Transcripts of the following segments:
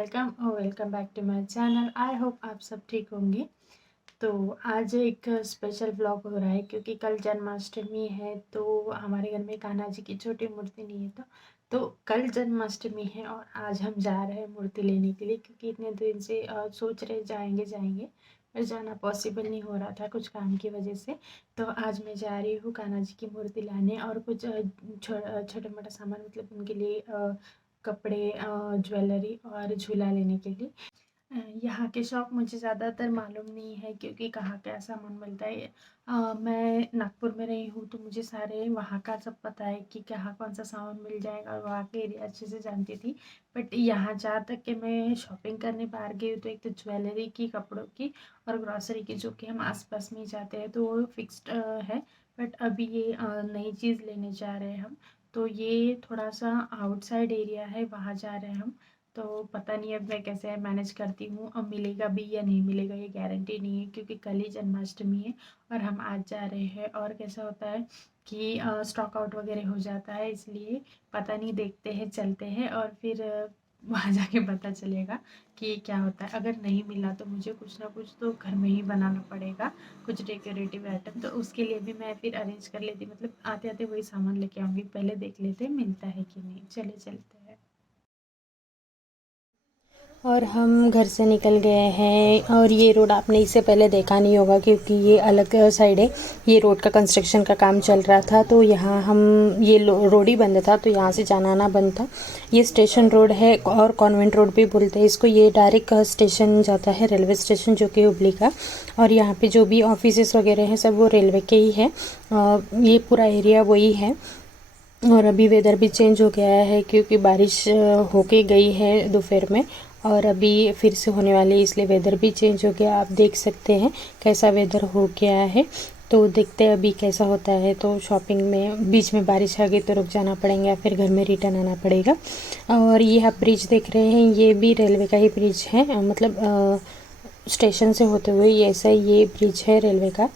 Welcome back to my channel. I hope आप सब ठीक होंगे। तो आज एक स्पेशल व्लॉग हो रहा है क्योंकि कल जन्माष्टमी है। तो हमारे घर में कान्हा जी की छोटी मूर्ति नहीं है, तो कल जन्माष्टमी है और आज हम जा रहे हैं मूर्ति लेने के लिए, क्योंकि इतने दिन से सोच रहे जाएंगे पर जाना पॉसिबल नहीं हो रहा था कुछ काम की वजह से। तो आज मैं जा रही हूँ कान्हा जी की मूर्ति लाने और कुछ छोटा मोटा सामान, मतलब उनके लिए कपड़े, ज्वेलरी और झूला लेने के लिए। यहाँ के शॉप मुझे ज़्यादातर मालूम नहीं है क्योंकि कहाँ क्या सामान मिलता है। मैं नागपुर में रही हूँ तो मुझे सारे वहाँ का सब पता है कि कहाँ कौन सा सामान मिल जाएगा और वहाँ के एरिया अच्छे से जानती थी। बट यहाँ जहाँ तक कि मैं शॉपिंग करने बाहर गई हूँ तो एक तो ज्वेलरी की, कपड़ों की और ग्रॉसरी की, जो कि हम आसपास में ही जाते हैं तो वो फिक्स्ड है। बट अभी ये नई चीज़ लेने जा रहे हैं हम। तो ये थोड़ा सा आउटसाइड एरिया है, वहाँ जा रहे हैं हम। तो पता नहीं अब मैं कैसे मैनेज करती हूँ, अब मिलेगा भी या नहीं मिलेगा ये गारंटी नहीं है क्योंकि कल ही जन्माष्टमी है और हम आज जा रहे हैं। और कैसा होता है कि स्टॉक आउट वगैरह हो जाता है, इसलिए पता नहीं, देखते हैं चलते हैं और फिर वहाँ जाके पता चलेगा कि क्या होता है। अगर नहीं मिला तो मुझे कुछ ना कुछ तो घर में ही बनाना पड़ेगा, कुछ डेकोरेटिव आइटम। तो उसके लिए भी मैं फिर अरेंज कर लेती, मतलब आते आते वही सामान लेके आऊँगी। पहले देख लेते मिलता है कि नहीं, चले चलते हैं। और हम घर से निकल गए हैं और ये रोड आपने इससे पहले देखा नहीं होगा क्योंकि ये अलग साइड है। ये रोड का कंस्ट्रक्शन का काम चल रहा था तो यहाँ हम ये रोड ही बंद था तो यहाँ से जाना आना बंद था। ये स्टेशन रोड है और कॉन्वेंट रोड भी बोलते हैं इसको। ये डायरेक्ट स्टेशन जाता है, रेलवे स्टेशन, जो कि हुबली का। और यहाँ पे जो भी ऑफिसेस वगैरह हैं सब वो रेलवे के ही है। ये पूरा एरिया वही है। और अभी वेदर भी चेंज हो गया है क्योंकि बारिश होके गई है दोपहर में और अभी फिर से होने वाली है, इसलिए वेदर भी चेंज हो गया। आप देख सकते हैं कैसा वेदर हो गया है। तो देखते हैं अभी कैसा होता है। तो शॉपिंग में बीच में बारिश आ गई तो रुक जाना पड़ेगा या फिर घर में रिटर्न आना पड़ेगा। और ये आप ब्रिज देख रहे हैं, ये भी रेलवे का ही ब्रिज है, मतलब स्टेशन से होते हुए ये ऐसा ये ब्रिज है रेलवे का।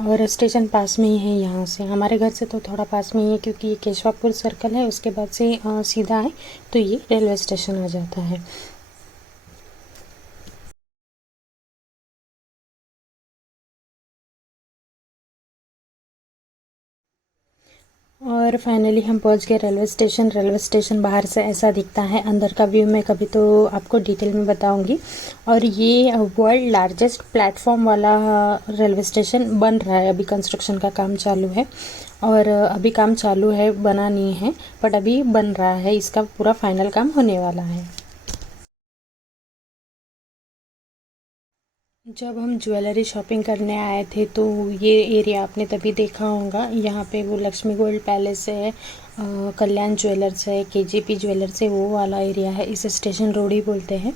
और स्टेशन पास में ही है यहाँ से, हमारे घर से तो थोड़ा पास में ही है क्योंकि ये केशवापुर सर्कल है, उसके बाद से सीधा है तो ये रेलवे स्टेशन आ जाता है। और फाइनली हम पहुंच गए रेलवे स्टेशन। रेलवे स्टेशन बाहर से ऐसा दिखता है, अंदर का व्यू मैं कभी तो आपको डिटेल में बताऊंगी। और ये वर्ल्ड लार्जेस्ट प्लेटफॉर्म वाला रेलवे स्टेशन बन रहा है, अभी कंस्ट्रक्शन का काम चालू है। और अभी काम चालू है, बना नहीं है बट अभी बन रहा है, इसका पूरा फाइनल काम होने वाला है। जब हम ज्वेलरी शॉपिंग करने आए थे तो ये एरिया आपने तभी देखा होगा। यहाँ पे वो लक्ष्मी गोल्ड पैलेस है, कल्याण ज्वेलर्स है, केजेपी ज्वेलर्स है, वो वाला एरिया है। इसे स्टेशन रोड ही बोलते हैं।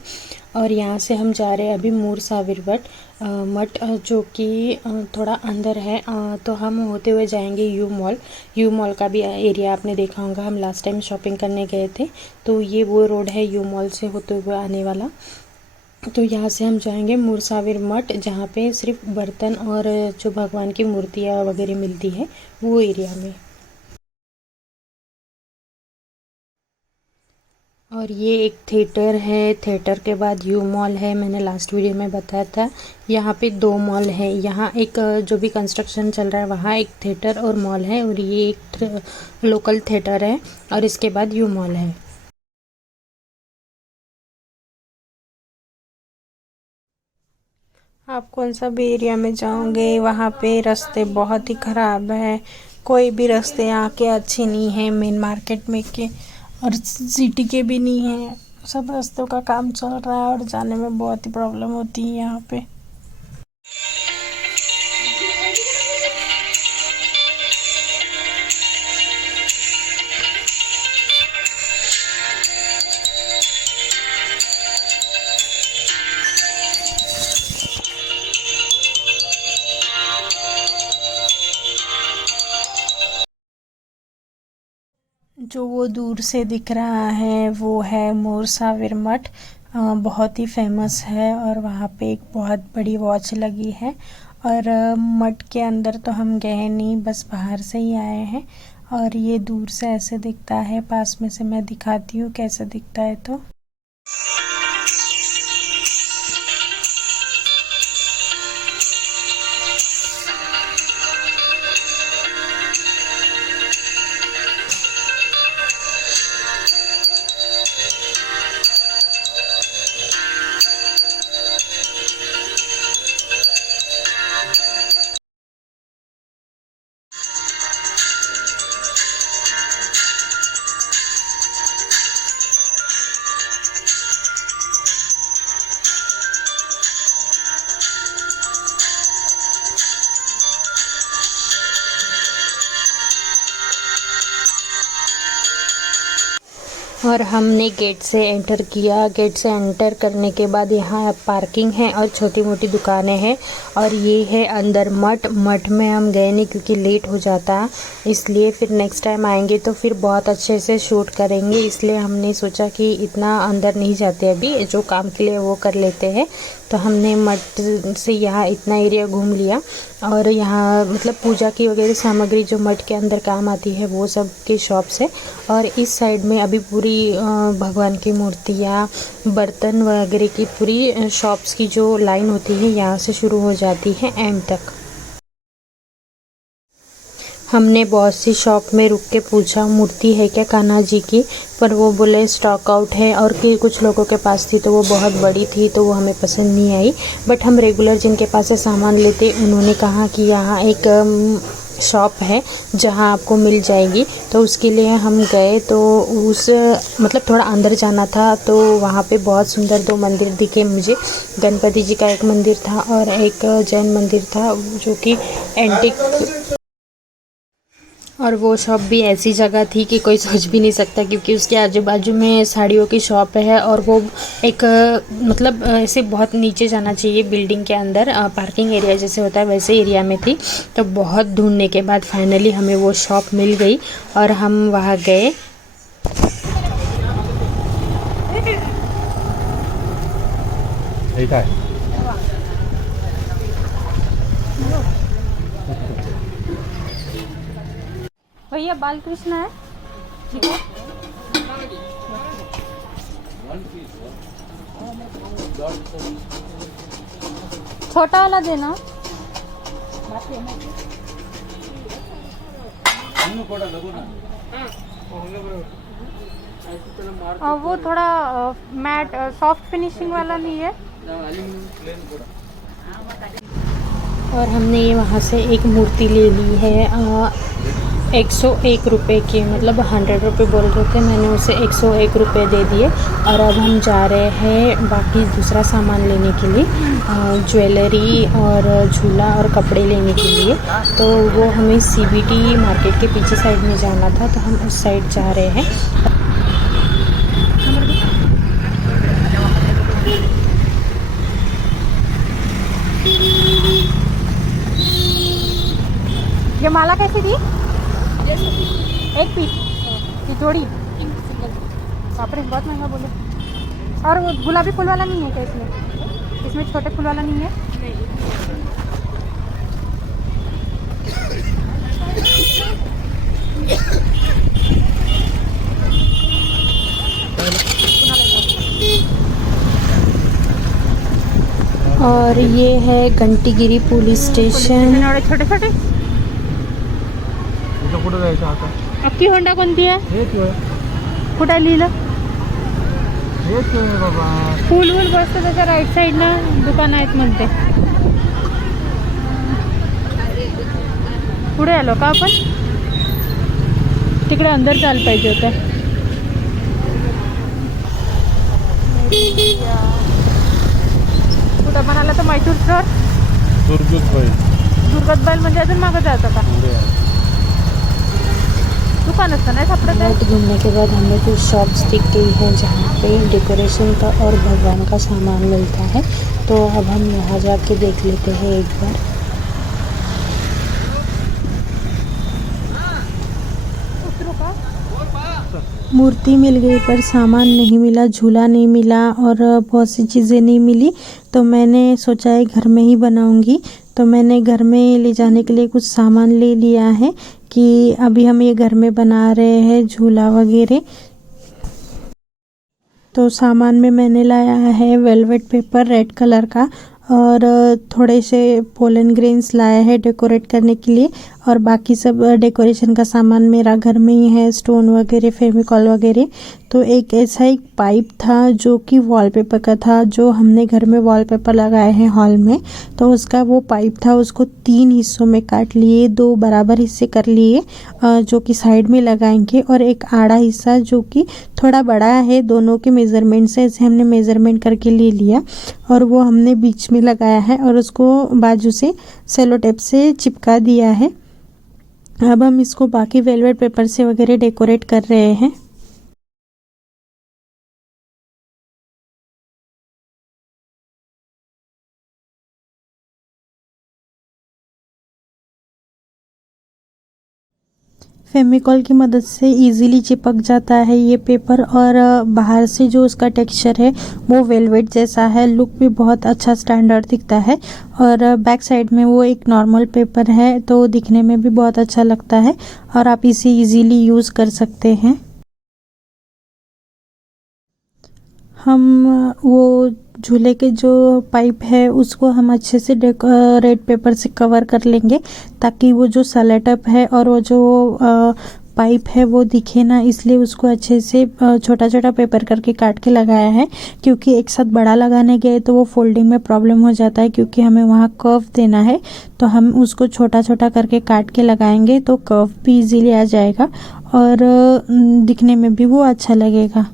और यहाँ से हम जा रहे हैं अभी मूर साविर मठ, जो कि थोड़ा अंदर है। तो हम होते हुए जाएंगे यू मॉल। यू मॉल का भी एरिया आपने देखा होगा, हम लास्ट टाइम शॉपिंग करने गए थे। तो ये वो रोड है यू मॉल से होते हुए आने वाला। तो यहाँ से हम जाएंगे मूरसाविर मठ, जहाँ पे सिर्फ बर्तन और जो भगवान की मूर्तियाँ वगैरह मिलती है वो एरिया में। और ये एक थिएटर है, थिएटर के बाद यू मॉल है, मैंने लास्ट वीडियो में बताया था। यहाँ पे दो मॉल है, यहाँ एक जो भी कंस्ट्रक्शन चल रहा है वहाँ एक थिएटर और मॉल है, और ये एक लोकल थिएटर है और इसके बाद यू मॉल है। आप कौन सा भी एरिया में जाओगे वहाँ पे रास्ते बहुत ही ख़राब है। कोई भी रास्ते यहाँ के अच्छे नहीं है, मेन मार्केट में के और सिटी के भी नहीं है। सब रास्तों का काम चल रहा है और जाने में बहुत ही प्रॉब्लम होती है यहाँ पे। जो वो दूर से दिख रहा है वो है मूरसाविर मठ। बहुत ही फेमस है और वहाँ पे एक बहुत बड़ी वॉच लगी है। और मठ के अंदर तो हम गए नहीं, बस बाहर से ही आए हैं। और ये दूर से ऐसे दिखता है, पास में से मैं दिखाती हूँ कैसे दिखता है। तो और हमने गेट से एंटर किया। गेट से एंटर करने के बाद यहाँ पार्किंग है और छोटी मोटी दुकानें हैं और ये है अंदर मठ। मठ में हम गए नहीं क्योंकि लेट हो जाता, इसलिए फिर नेक्स्ट टाइम आएंगे तो फिर बहुत अच्छे से शूट करेंगे, इसलिए हमने सोचा कि इतना अंदर नहीं जाते, अभी जो काम के लिए वो कर लेते हैं। तो हमने मठ से यहाँ इतना एरिया घूम लिया और यहाँ मतलब पूजा की वगैरह सामग्री जो मठ के अंदर काम आती है वो सब के शॉप्स है। और इस साइड में अभी पूरी भगवान की मूर्तियाँ, बर्तन वगैरह की पूरी शॉप्स की जो लाइन होती है यहाँ से शुरू हो जाती है एंड तक। हमने बहुत सी शॉप में रुक के पूछा मूर्ति है क्या कान्हा जी की, पर वो बोले स्टॉक आउट है और कि कुछ लोगों के पास थी तो वो बहुत बड़ी थी तो वो हमें पसंद नहीं आई। बट हम रेगुलर जिनके पास से सामान लेते उन्होंने कहा कि यहाँ एक शॉप है जहाँ आपको मिल जाएगी, तो उसके लिए हम गए। तो उस मतलब थोड़ा अंदर जाना था तो वहाँ पे बहुत सुंदर 2 मंदिर दिखे मुझे। गणपति जी का एक मंदिर था और एक जैन मंदिर था जो कि एंटिक, और वो शॉप भी ऐसी जगह थी कि कोई सोच भी नहीं सकता क्योंकि उसके आजू बाजू में साड़ियों की शॉप है और वो एक मतलब ऐसे बहुत नीचे जाना चाहिए बिल्डिंग के अंदर, पार्किंग एरिया जैसे होता है वैसे एरिया में थी। तो बहुत ढूंढने के बाद फाइनली हमें वो शॉप मिल गई और हम वहाँ गए। भैया बालकृष्ण है, ठीक है। छोटा वाला देना। वो थोड़ा मैट सॉफ्ट फिनिशिंग वाला नहीं है। और हमने ये वहाँ से एक मूर्ति ले ली है 101 रुपये की, मतलब 100 रुपये बोल रहे थे, मैंने उसे 101 रुपये दे दिए। और अब हम जा रहे हैं बाकी दूसरा सामान लेने के लिए, ज्वेलरी और झूला और कपड़े लेने के लिए। तो वो हमें CBT मार्केट के पीछे साइड में जाना था तो हम उस साइड जा रहे हैं। ये माला कैसी थी? एक पीस की जोड़ी, बाप रे बहुत महंगा बोले। और वो गुलाबी फूल वाला नहीं है क्या इसमें? इसमें छोटे फूल वाला नहीं है? और ये है घंटीगिरी पुलिस स्टेशन। छोटे छोटे कुठं जायचं आता? अक्की होंडा कोणती आहे? हेच होय, कुठे लिहिलं? हेच होय बाबा. फुल वूल बसतं त्याच्या राईट साईडला दुकान आहेत म्हणते. पुढे आलो का आपण? तिकडे अंदर जायला पाहिजे होतं. कुठं म्हणाला तर मैसूर सर दुर्गत बैल म्हणजे अजून मागं जायचं का? दुकान असतं नाही सापडत. बहुत घूमने के बाद हमें कुछ शॉप्स दिख गई हैं जहाँ पे डेकोरेशन का और भगवान का सामान मिलता है, तो अब हम वहाँ जाके देख लेते हैं एक बार। मूर्ति मिल गई पर सामान नहीं मिला, झूला नहीं मिला और बहुत सी चीज़ें नहीं मिली। तो मैंने सोचा है घर में ही बनाऊंगी, तो मैंने घर में ले जाने के लिए कुछ सामान ले लिया है कि अभी हम ये घर में बना रहे हैं झूला वगैरह। तो सामान में मैंने लाया है वेलवेट पेपर रेड कलर का और थोड़े से पोलन ग्रेन्स लाया है डेकोरेट करने के लिए, और बाकी सब डेकोरेशन का सामान मेरा घर में ही है, स्टोन वगैरह फेविकॉल वगैरह। तो एक ऐसा एक पाइप था जो कि वॉलपेपर का था, जो हमने घर में वॉलपेपर लगाए हैं हॉल में, तो उसका वो पाइप था, उसको 3 हिस्सों में काट लिए, 2 बराबर हिस्से कर लिए जो कि साइड में लगाएंगे, और एक आड़ा हिस्सा जो कि थोड़ा बड़ा है, दोनों के मेज़रमेंट से इसे हमने मेज़रमेंट करके ले लिया और वो हमने बीच में लगाया है और उसको बाजू से सेलो टेप से चिपका दिया है। अब हम इसको बाकी वेलवेट पेपर से वगैरह डेकोरेट कर रहे हैं। फेविकॉल की मदद से इजीली चिपक जाता है ये पेपर, और बाहर से जो उसका टेक्सचर है वो वेलवेट जैसा है। लुक भी बहुत अच्छा स्टैंडर्ड दिखता है, और बैक साइड में वो एक नॉर्मल पेपर है तो दिखने में भी बहुत अच्छा लगता है, और आप इसे इजीली यूज़ कर सकते हैं। हम वो झूले के जो पाइप है उसको हम अच्छे से रेड पेपर से कवर कर लेंगे, ताकि वो जो सलेटअप है और वो जो पाइप है वो दिखे ना, इसलिए उसको अच्छे से छोटा छोटा पेपर करके काट के लगाया है। क्योंकि एक साथ बड़ा लगाने गए तो वो फोल्डिंग में प्रॉब्लम हो जाता है, क्योंकि हमें वहाँ कर्व देना है, तो हम उसको छोटा छोटा करके काट के लगाएंगे तो कर्व भी इजीली आ जाएगा और दिखने में भी वो अच्छा लगेगा।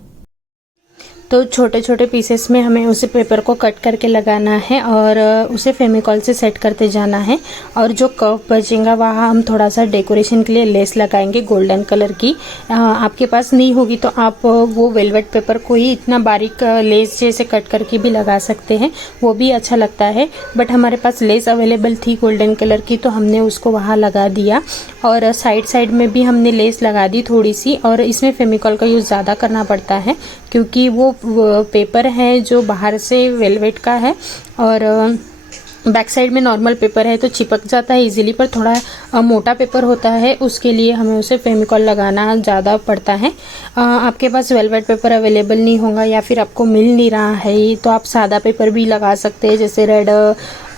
तो छोटे छोटे पीसेस में हमें उसे पेपर को कट करके लगाना है और उसे फेविकॉल से सेट करते जाना है। और जो कर्व बचेगा वहाँ हम थोड़ा सा डेकोरेशन के लिए लेस लगाएंगे गोल्डन कलर की। आपके पास नहीं होगी तो आप वो वेलवेट पेपर को ही इतना बारीक लेस जैसे कट करके भी लगा सकते हैं, वो भी अच्छा लगता है। बट हमारे पास लेस अवेलेबल थी गोल्डन कलर की, तो हमने उसको वहाँ लगा दिया। और साइड साइड में भी हमने लेस लगा दी थोड़ी सी। और इसमें फेविकॉल का यूज़ ज़्यादा करना पड़ता है, क्योंकि वो पेपर है जो बाहर से वेलवेट का है और बैक साइड में नॉर्मल पेपर है, तो चिपक जाता है इजीली। पर थोड़ा मोटा पेपर होता है, उसके लिए हमें उसे फेविकॉल लगाना ज़्यादा पड़ता है। आपके पास वेलवेट पेपर अवेलेबल नहीं होगा या फिर आपको मिल नहीं रहा है, तो आप सादा पेपर भी लगा सकते हैं, जैसे रेड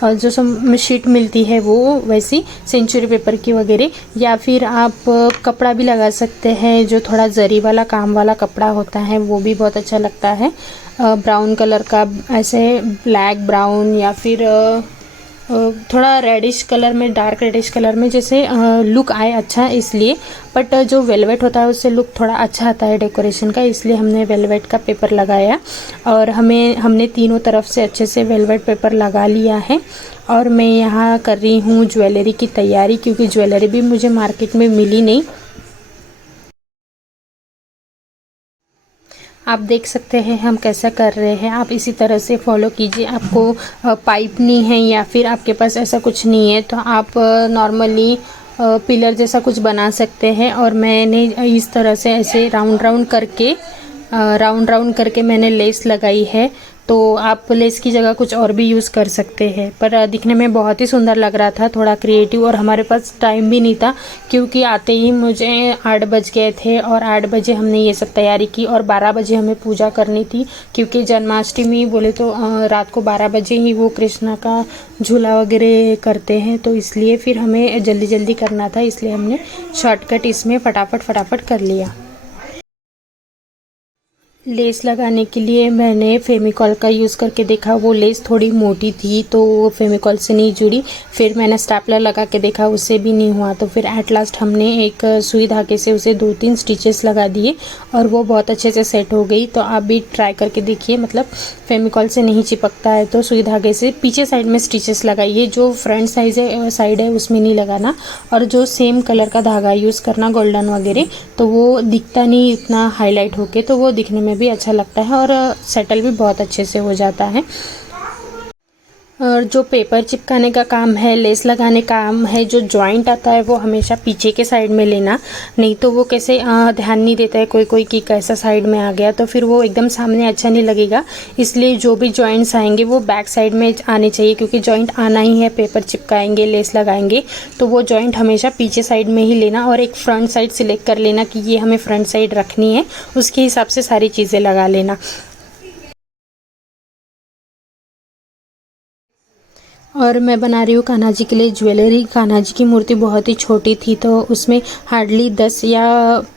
जो सब शीट मिलती है वो वैसी सेंचुरी पेपर की वगैरह। या फिर आप कपड़ा भी लगा सकते हैं, जो थोड़ा जरी वाला काम वाला कपड़ा होता है, वो भी बहुत अच्छा लगता है। ब्राउन कलर का, ऐसे ब्लैक ब्राउन या फिर थोड़ा रेडिश कलर में, डार्क रेडिश कलर में, जैसे लुक आए अच्छा, इसलिए। बट जो वेलवेट होता है उससे लुक थोड़ा अच्छा आता है डेकोरेशन का, इसलिए हमने वेलवेट का पेपर लगाया। और हमने तीनों तरफ से अच्छे से वेलवेट पेपर लगा लिया है। और मैं यहाँ कर रही हूँ ज्वेलरी की तैयारी, क्योंकि ज्वेलरी भी मुझे मार्केट में मिली नहीं। आप देख सकते हैं हम कैसा कर रहे हैं, आप इसी तरह से फॉलो कीजिए। आपको पाइप नहीं है या फिर आपके पास ऐसा कुछ नहीं है, तो आप नॉर्मली पिलर जैसा कुछ बना सकते हैं। और मैंने इस तरह से ऐसे राउंड राउंड करके मैंने लेस लगाई है। तो आप लेस की जगह कुछ और भी यूज़ कर सकते हैं, पर दिखने में बहुत ही सुंदर लग रहा था, थोड़ा क्रिएटिव। और हमारे पास टाइम भी नहीं था, क्योंकि आते ही मुझे 8 बज गए थे और 8 बजे हमने ये सब तैयारी की और 12 बजे हमें पूजा करनी थी। क्योंकि जन्माष्टमी बोले तो रात को 12 बजे ही वो कृष्णा का झूला वगैरह करते हैं, तो इसलिए फिर हमें जल्दी जल्दी करना था, इसलिए हमने शॉर्टकट इसमें फटाफट कर लिया। लेस लगाने के लिए मैंने फेविकॉल का यूज़ करके देखा, वो लेस थोड़ी मोटी थी तो वो फेविकॉल से नहीं जुड़ी। फिर मैंने स्टेपलर लगा के देखा, उससे भी नहीं हुआ। तो फिर एट लास्ट हमने एक सुई धागे से उसे 2-3 स्टिचेस लगा दिए और वो बहुत अच्छे से सेट हो गई। तो आप भी ट्राई करके देखिए, मतलब फेविकॉल से नहीं चिपकता है तो सुई धागे से पीछे साइड में स्टिचेस लगाइए। जो फ्रंट साइड है उसमें नहीं लगाना, और जो सेम कलर का धागा यूज़ करना गोल्डन वगैरह, तो वो दिखता नहीं इतना हाईलाइट होके, तो वो दिखने में भी अच्छा लगता है और सेटल भी बहुत अच्छे से हो जाता है। और जो पेपर चिपकाने का काम है, लेस लगाने का काम है, जो जॉइंट आता है वो हमेशा पीछे के साइड में लेना, नहीं तो वो कैसे ध्यान नहीं देता है कोई कि कैसा साइड में आ गया, तो फिर वो एकदम सामने अच्छा नहीं लगेगा। इसलिए जो भी जॉइंट्स आएंगे वो बैक साइड में आने चाहिए, क्योंकि जॉइंट आना ही है, पेपर चिपकाएंगे, लेस लगाएंगे, तो वो जॉइंट हमेशा पीछे साइड में ही लेना। और एक फ्रंट साइड सिलेक्ट कर लेना कि ये हमें फ्रंट साइड रखनी है, उसके हिसाब से सारी चीज़ें लगा लेना। और मैं बना रही हूँ कान्हा जी के लिए ज्वेलरी। कान्हा जी की मूर्ति बहुत ही छोटी थी, तो उसमें हार्डली 10 या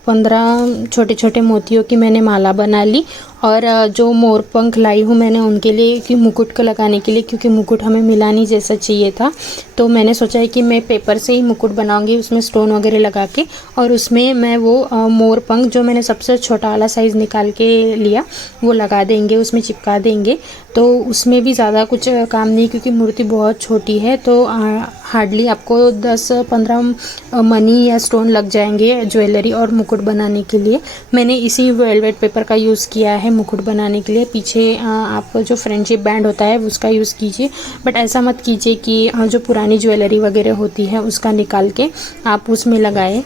15 छोटे छोटे मोतियों की मैंने माला बना ली। और जो मोर पंख लाई हूँ मैंने उनके लिए, कि मुकुट को लगाने के लिए, क्योंकि मुकुट हमें मिला नहीं जैसा चाहिए था, तो मैंने सोचा है कि मैं पेपर से ही मुकुट बनाऊंगी, उसमें स्टोन वगैरह लगा के, और उसमें मैं वो मोर पंख जो मैंने सबसे छोटा वाला साइज़ निकाल के लिया वो लगा देंगे, उसमें चिपका देंगे। तो उसमें भी ज़्यादा कुछ काम नहीं, क्योंकि मूर्ति बहुत छोटी है, तो हार्डली आपको 10-15 मनी या स्टोन लग जाएंगे ज्वेलरी और मुकुट बनाने के लिए। मैंने इसी वेलवेट पेपर का यूज़ किया है मुकुट बनाने के लिए। पीछे आप जो फ्रेंडशिप बैंड होता है उसका यूज़ कीजिए, बट ऐसा मत कीजिए कि जो पुरानी ज्वेलरी वगैरह होती है उसका निकाल के आप उसमें लगाए।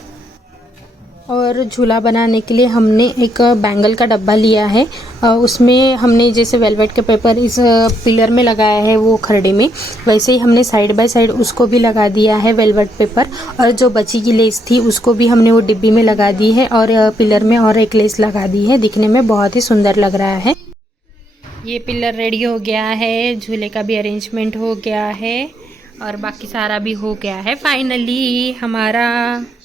और झूला बनाने के लिए हमने एक बैंगल का डब्बा लिया है। उसमें हमने जैसे वेलवेट के पेपर इस पिलर में लगाया है वो खरड़े में, वैसे ही हमने साइड बाय साइड उसको भी लगा दिया है वेलवेट पेपर। और जो बची की लेस थी उसको भी हमने वो डिब्बी में लगा दी है और पिलर में और एक लेस लगा दी है। दिखने में बहुत ही सुंदर लग रहा है। ये पिलर रेडी हो गया है, झूले का भी अरेंजमेंट हो गया है और बाकी सारा भी हो गया है। फाइनली हमारा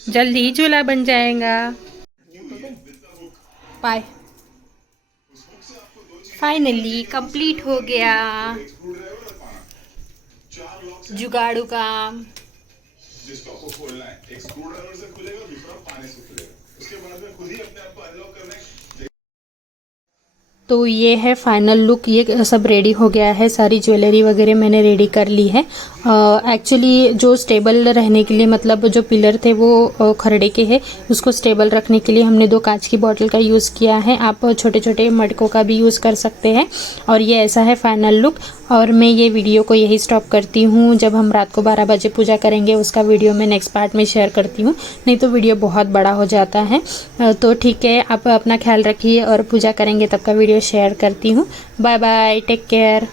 जल्दी ही झूला बन जाएगा। बाय। फाइनली कंप्लीट हो गया जुगाड़ू काम। तो ये है फाइनल लुक। ये सब रेडी हो गया है, सारी ज्वेलरी वगैरह मैंने रेडी कर ली है। एक्चुअली जो स्टेबल रहने के लिए, मतलब जो पिलर थे वो खरड़े के हैं, उसको स्टेबल रखने के लिए हमने 2 कांच की बोतल का यूज़ किया है। आप छोटे छोटे मटकों का भी यूज़ कर सकते हैं। और ये ऐसा है फाइनल लुक। और मैं ये वीडियो को यही स्टॉप करती हूँ। जब हम रात को 12 बजे पूजा करेंगे उसका वीडियो मैं नेक्स्ट पार्ट में शेयर करती हूँ, नहीं तो वीडियो बहुत बड़ा हो जाता है। तो ठीक है, आप अपना ख्याल रखिए और पूजा करेंगे तब का वीडियो शेयर करती हूँ। Bye bye, take care.